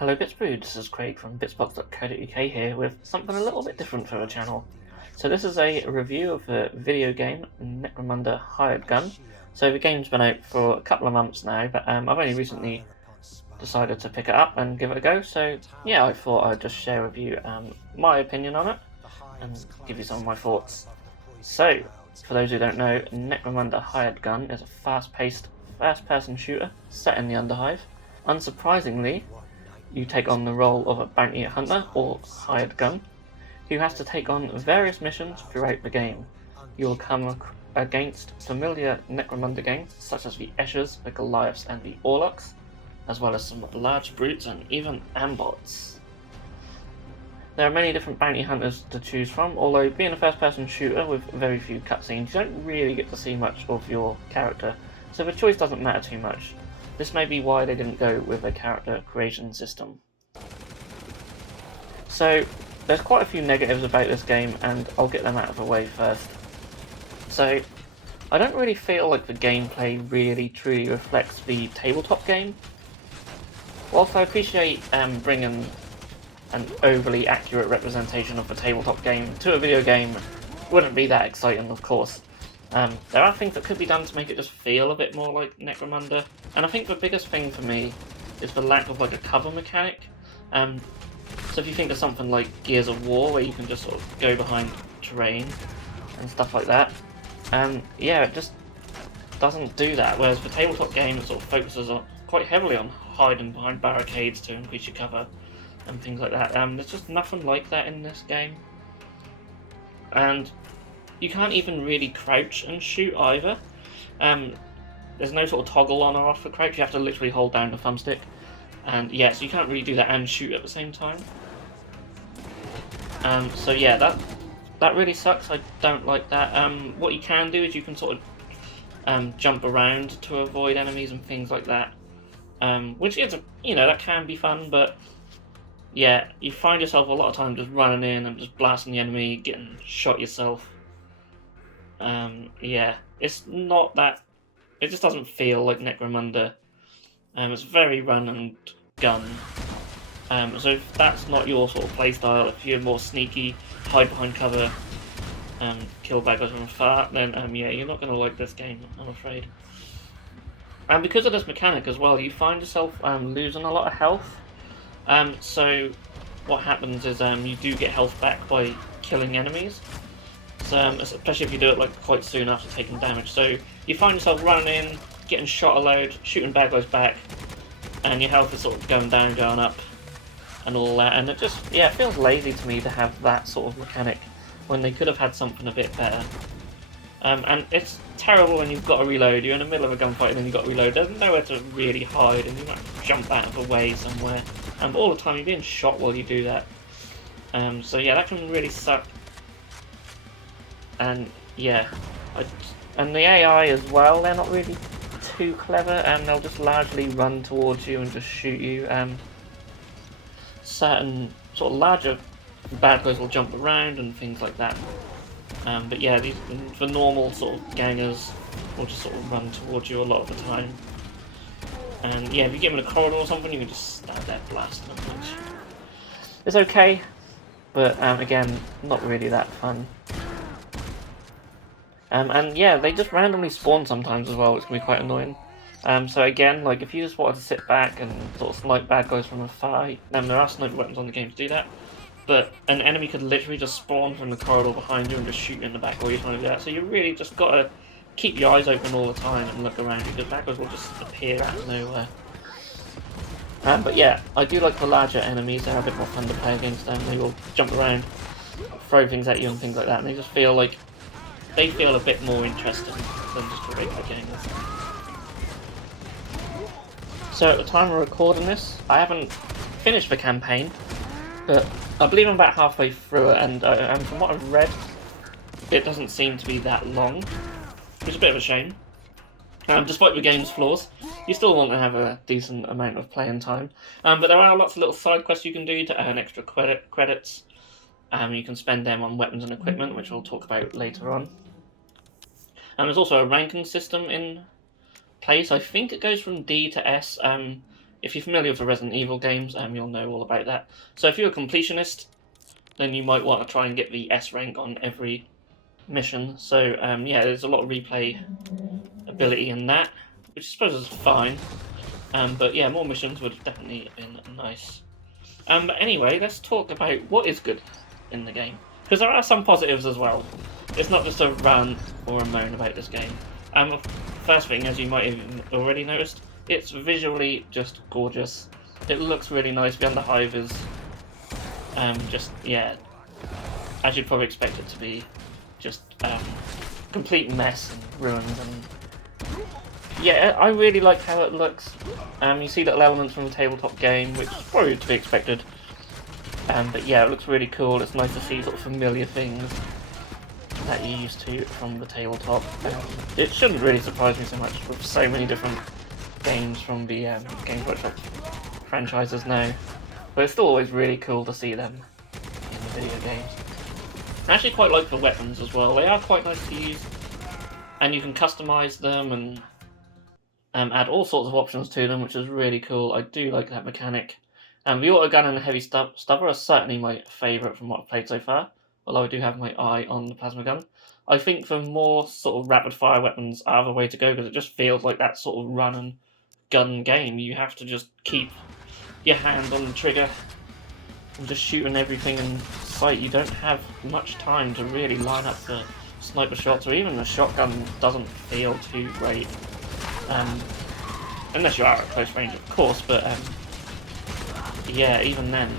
Hello Bitzbox, this is Craig from Bitzbox.co.uk here with something a little bit different for the channel. So this is a review of the video game Necromunda Hired Gun. So the game's been out for a couple of months now, but I've only recently decided to pick it up and give it a go. So yeah, I thought I'd just share with you my opinion on it and give you some of my thoughts. So, for those who don't know, Necromunda Hired Gun is a fast-paced, first-person shooter set in the Underhive. Unsurprisingly, you take on the role of a bounty hunter, or hired gun, who has to take on various missions throughout the game. You will come against familiar Necromunda gangs, such as the Eshers, the Goliaths, and the Orlocks, as well as some large brutes and even ambots. There are many different bounty hunters to choose from, although being a first-person shooter with very few cutscenes, you don't really get to see much of your character, so the choice doesn't matter too much. This may be why they didn't go with a character creation system. So, there's quite a few negatives about this game, and I'll get them out of the way first. So, I don't really feel like the gameplay really truly reflects the tabletop game. Whilst I appreciate bringing an overly accurate representation of the tabletop game to a video game, wouldn't be that exciting, of course. There are things that could be done to make it just feel a bit more like Necromunda, and I think the biggest thing for me is the lack of like a cover mechanic. So if you think of something like Gears of War, where you can just sort of go behind terrain and stuff like that, yeah, it just doesn't do that. Whereas the tabletop game, it sort of focuses on quite heavily on hiding behind barricades to increase your cover and things like that. There's just nothing like that in this game, and you can't even really crouch and shoot either. There's no sort of toggle on or off for crouch, you have to literally hold down the thumbstick. And yeah, so you can't really do that and shoot at the same time. So yeah, that really sucks, I don't like that. What you can do is you can sort of jump around to avoid enemies and things like that. Which is, that can be fun, but yeah, you find yourself a lot of time just running in and just blasting the enemy, getting shot yourself. Yeah, it's not that. It just doesn't feel like Necromunda. It's very run and gun. So if that's not your sort of playstyle, if you're more sneaky, hide behind cover, kill bad guys from afar, then yeah, you're not going to like this game, I'm afraid. And because of this mechanic as well, you find yourself losing a lot of health. So what happens is you do get health back by killing enemies. Especially if you do it like quite soon after taking damage. So you find yourself running in, getting shot a load, shooting bad guys back, and your health is sort of going down, going up, and all that. And it just, yeah, it feels lazy to me to have that sort of mechanic when they could have had something a bit better. And it's terrible when you've got to reload. You're in the middle of a gunfight and then you've got to reload. There's nowhere to really hide, and you might jump out of the way somewhere. But all the time you're being shot while you do that. So yeah, that can really suck. And yeah, and the AI as well, they're not really too clever, and they'll just largely run towards you and just shoot you. Certain sort of larger bad guys will jump around and things like that. But yeah, the normal sort of gangers will just sort of run towards you a lot of the time. And yeah, if you get them in a corridor or something, you can just stand there blasting them. It's okay, but again, not really that fun. And yeah, they just randomly spawn sometimes as well, which can be quite annoying. So again, like if you just wanted to sit back and sort of snipe bad guys from afar, there are sniper weapons on the game to do that. But an enemy could literally just spawn from the corridor behind you and just shoot you in the back while you're trying to do that. So you really just got to keep your eyes open all the time and look around you, because bad guys will just appear out of nowhere. But yeah, I do like the larger enemies. They're a bit more fun to play against them. They will jump around, throw things at you and things like that, and they just feel like they feel a bit more interesting than just a regular game. So at the time of recording this, I haven't finished the campaign, but I believe I'm about halfway through it, and from what I've read, it doesn't seem to be that long, which is a bit of a shame. Despite the game's flaws, you still want to have a decent amount of playing time. But there are lots of little side quests you can do to earn extra credits. You can spend them on weapons and equipment, which we'll talk about later on. There's also a ranking system in place. I think it goes from D to S. if you're familiar with the Resident Evil games, you'll know all about that. So if you're a completionist, then you might want to try and get the S rank on every mission. So yeah, there's a lot of replay ability in that, which I suppose is fine. But yeah, more missions would have definitely been nice. But anyway, let's talk about what is good in the game, because there are some positives as well. It's not just a rant or a moan about this game. First thing, as you might have already noticed, it's visually just gorgeous. It looks really nice. Beyond the Hive is just, yeah, as you'd probably expect it to be, just complete mess and ruins. And yeah, I really like how it looks. You see little elements from the tabletop game, which is probably to be expected. But yeah, it looks really cool. It's nice to see sort of familiar things that you're used to from the tabletop. It shouldn't really surprise me so much with so many different games from the Games Workshop franchises now. But it's still always really cool to see them in the video games. I actually quite like the weapons as well. They are quite nice to use, and you can customize them and add all sorts of options to them, which is really cool. I do like that mechanic. The autogun and the heavy stubber are certainly my favourite from what I've played so far, although I do have my eye on the plasma gun. I think the more sort of rapid fire weapons are the way to go, because it just feels like that sort of run and gun game. You have to just keep your hand on the trigger and just shooting everything in sight. You don't have much time to really line up the sniper shots, or even the shotgun doesn't feel too great. Unless you are at close range, of course, but yeah, even then,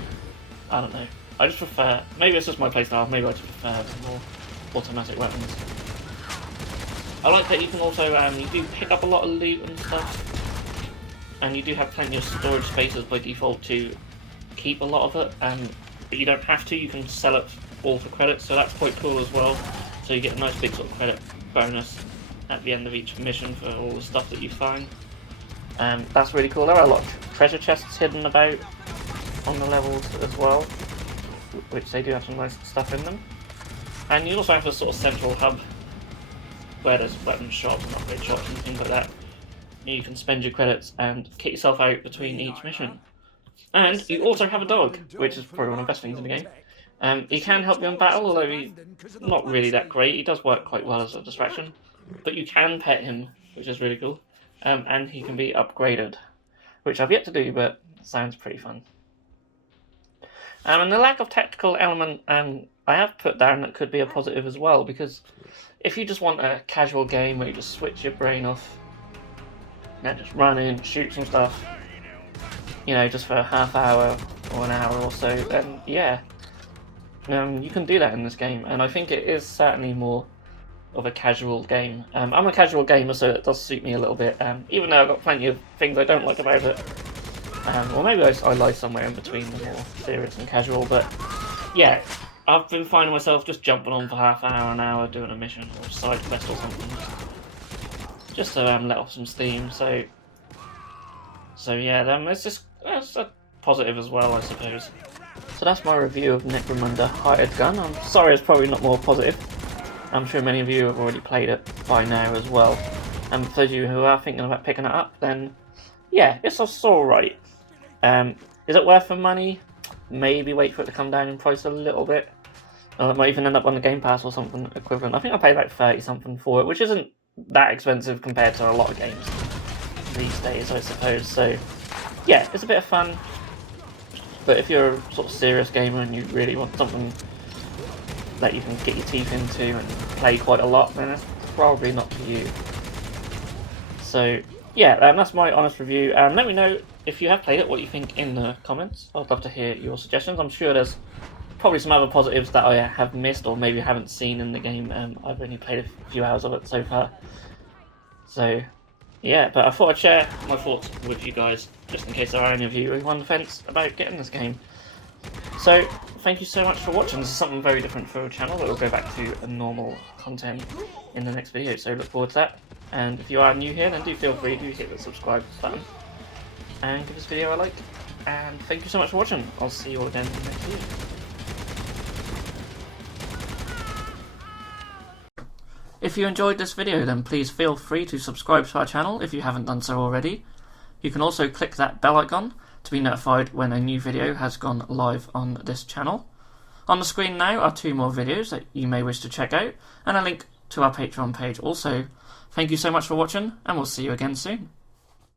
I don't know. I just prefer, maybe it's just my playstyle, maybe I just prefer the more automatic weapons. I like that you can also, you do pick up a lot of loot and stuff, and you do have plenty of storage spaces by default to keep a lot of it, but you don't have to. You can sell it all for credits, so that's quite cool as well. So you get a nice big sort of credit bonus at the end of each mission for all the stuff that you find. That's really cool. There are a lot of treasure chests hidden about on the levels as well, which they do have some nice stuff in them. And you also have a sort of central hub where there's weapon shops and upgrade shops and things like that. You can spend your credits and kit yourself out between each mission. And you also have a dog, which is probably one of the best things in the game. He can help you in battle, although he's not really that great. He does work quite well as a distraction, but you can pet him, which is really cool. And he can be upgraded, which I've yet to do, but sounds pretty fun. And the lack of tactical element, I have put down that could be a positive as well, because if you just want a casual game where you just switch your brain off, just run in, shoot some stuff, you know, just for a half hour or an hour or so, then yeah, you can do that in this game, and I think it is certainly more of a casual game. I'm a casual gamer, so it does suit me a little bit, even though I've got plenty of things I don't like about it. Or maybe I lie somewhere in between the more serious and casual, but yeah, I've been finding myself just jumping on for half an hour, doing a mission or a side quest or something, just to let off some steam. So yeah, it's a positive as well, I suppose. So that's my review of Necromunda Hired Gun. I'm sorry it's probably not more positive. I'm sure many of you have already played it by now as well. And for those of you who are thinking about picking it up, then yeah, it's alright. Is it worth the money? Maybe wait for it to come down in price a little bit. It might even end up on the Game Pass or something equivalent. I think I paid like 30 something for it, which isn't that expensive compared to a lot of games these days, I suppose. So yeah, it's a bit of fun. But if you're a sort of serious gamer and you really want something that you can get your teeth into and play quite a lot, then it's probably not for you. So yeah, that's my honest review. Let me know if you have played it, what you think in the comments. I'd love to hear your suggestions. I'm sure there's probably some other positives that I have missed or maybe haven't seen in the game. I've only played a few hours of it so far. So yeah, but I thought I'd share my thoughts with you guys, just in case there are any of you who are on the fence about getting this game. So thank you so much for watching. This is something very different for a channel, but we'll go back to a normal content in the next video, so look forward to that. And if you are new here, then do feel free to hit the subscribe button and give this video a like. And thank you so much for watching. I'll see you all again next video. If you enjoyed this video, then please feel free to subscribe to our channel if you haven't done so already. You can also click that bell icon to be notified when a new video has gone live on this channel. On the screen now are 2 more videos that you may wish to check out, and a link to our Patreon page also. Thank you so much for watching, and we'll see you again soon.